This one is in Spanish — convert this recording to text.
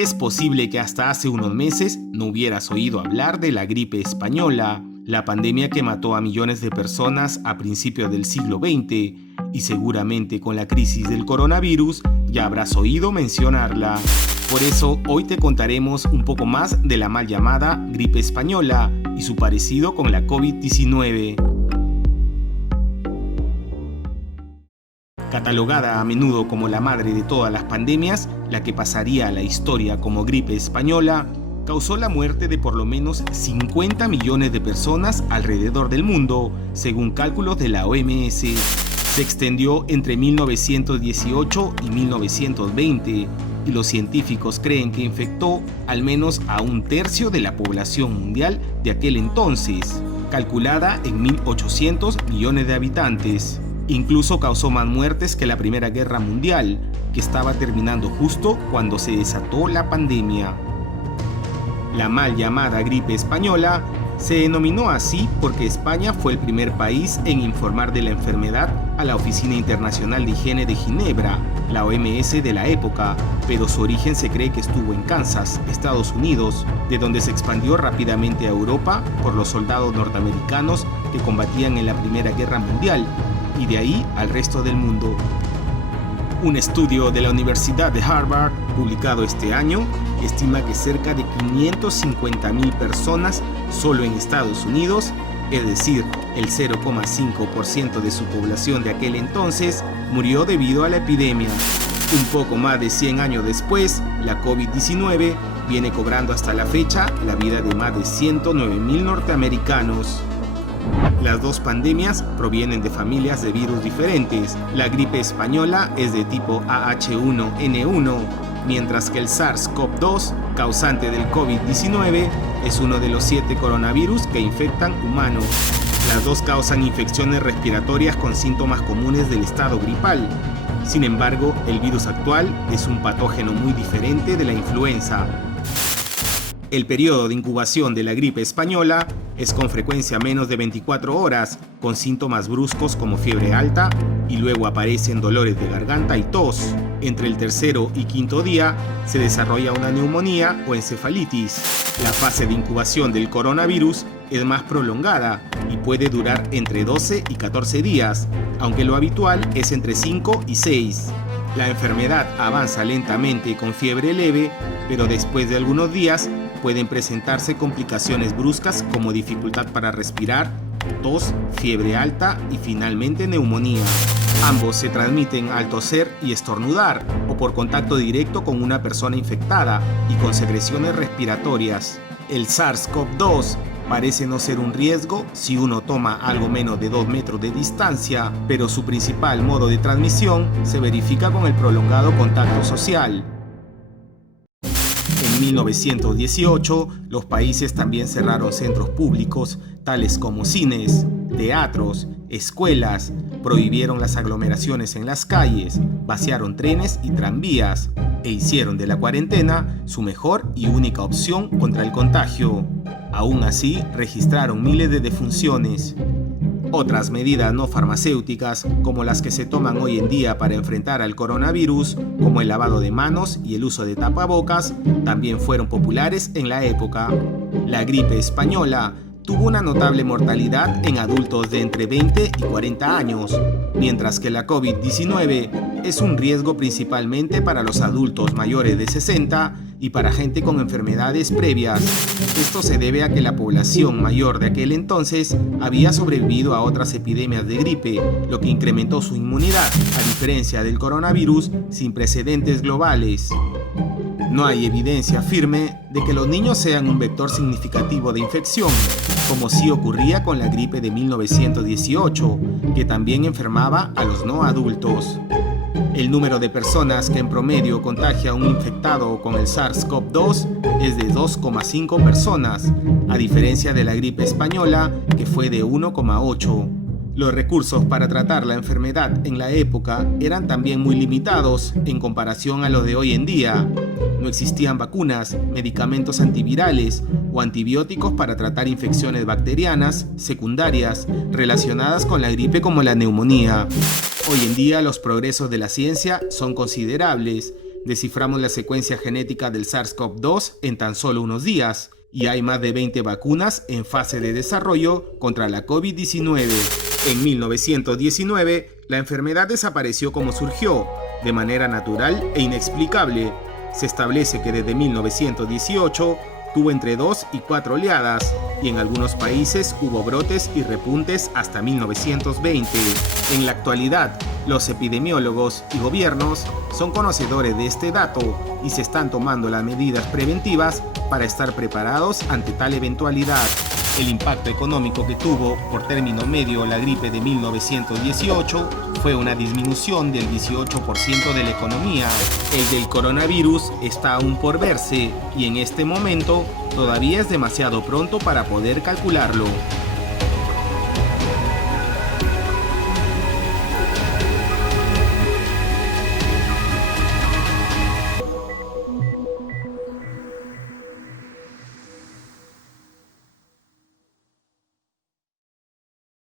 Es posible que hasta hace unos meses no hubieras oído hablar de la gripe española, la pandemia que mató a millones de personas a principios del siglo XX, y seguramente con la crisis del coronavirus ya habrás oído mencionarla. Por eso hoy te contaremos un poco más de la mal llamada gripe española y su parecido con la COVID-19. Catalogada a menudo como la madre de todas las pandemias, la que pasaría a la historia como gripe española, causó la muerte de por lo menos 50 millones de personas alrededor del mundo, según cálculos de la OMS. Se extendió entre 1918 y 1920, y los científicos creen que infectó al menos a un tercio de la población mundial de aquel entonces, calculada en 1.800 millones de habitantes. Incluso causó más muertes que la Primera Guerra Mundial, que estaba terminando justo cuando se desató la pandemia. La mal llamada gripe española se denominó así porque España fue el primer país en informar de la enfermedad a la Oficina Internacional de Higiene de Ginebra, la OMS de la época, pero su origen se cree que estuvo en Kansas, Estados Unidos, de donde se expandió rápidamente a Europa por los soldados norteamericanos que combatían en la Primera Guerra Mundial, y de ahí al resto del mundo. Un estudio de la Universidad de Harvard, publicado este año, estima que cerca de 550.000 personas solo en Estados Unidos, es decir, el 0,5% de su población de aquel entonces, murió debido a la epidemia. Un poco más de 100 años después, la COVID-19 viene cobrando hasta la fecha la vida de más de 109.000 norteamericanos. Las dos pandemias provienen de familias de virus diferentes. La gripe española es de tipo AH1N1, mientras que el SARS-CoV-2, causante del COVID-19, es uno de los 7 coronavirus que infectan humanos. Las dos causan infecciones respiratorias con síntomas comunes del estado gripal. Sin embargo, el virus actual es un patógeno muy diferente de la influenza. El periodo de incubación de la gripe española es con frecuencia menos de 24 horas, con síntomas bruscos como fiebre alta, y luego aparecen dolores de garganta y tos. Entre el tercero y quinto día se desarrolla una neumonía o encefalitis. La fase de incubación del coronavirus es más prolongada y puede durar entre 12 y 14 días, aunque lo habitual es entre 5 y 6. La enfermedad avanza lentamente con fiebre leve, pero después de algunos días pueden presentarse complicaciones bruscas como dificultad para respirar, tos, fiebre alta y finalmente neumonía. Ambos se transmiten al toser y estornudar o por contacto directo con una persona infectada y con secreciones respiratorias. El SARS-CoV-2 parece no ser un riesgo si uno toma algo menos de 2 metros de distancia, pero su principal modo de transmisión se verifica con el prolongado contacto social. En 1918, los países también cerraron centros públicos, tales como cines, teatros, escuelas, prohibieron las aglomeraciones en las calles, vaciaron trenes y tranvías, e hicieron de la cuarentena su mejor y única opción contra el contagio. Aún así, registraron miles de defunciones. Otras medidas no farmacéuticas, como las que se toman hoy en día para enfrentar al coronavirus, como el lavado de manos y el uso de tapabocas, también fueron populares en la época. La gripe española tuvo una notable mortalidad en adultos de entre 20 y 40 años, mientras que la COVID-19 es un riesgo principalmente para los adultos mayores de 60 y para gente con enfermedades previas. Esto se debe a que la población mayor de aquel entonces había sobrevivido a otras epidemias de gripe, lo que incrementó su inmunidad, a diferencia del coronavirus sin precedentes globales. No hay evidencia firme de que los niños sean un vector significativo de infección, como sí ocurría con la gripe de 1918, que también enfermaba a los no adultos. El número de personas que en promedio contagia a un infectado con el SARS-CoV-2 es de 2,5 personas, a diferencia de la gripe española, que fue de 1,8. Los recursos para tratar la enfermedad en la época eran también muy limitados en comparación a los de hoy en día. No existían vacunas, medicamentos antivirales o antibióticos para tratar infecciones bacterianas secundarias relacionadas con la gripe como la neumonía. Hoy en día los progresos de la ciencia son considerables, Desciframos la secuencia genética del SARS-CoV-2 en tan solo unos días y hay más de 20 vacunas en fase de desarrollo contra la COVID-19. En 1919, la enfermedad desapareció como surgió, de manera natural e inexplicable. Se establece que desde 1918 tuvo entre 2 y 4 oleadas, y en algunos países hubo brotes y repuntes hasta 1920. En la actualidad, los epidemiólogos y gobiernos son conocedores de este dato y se están tomando las medidas preventivas para estar preparados ante tal eventualidad. El impacto económico que tuvo por término medio la gripe de 1918 fue una disminución del 18% de la economía. El del coronavirus está aún por verse y en este momento todavía es demasiado pronto para poder calcularlo.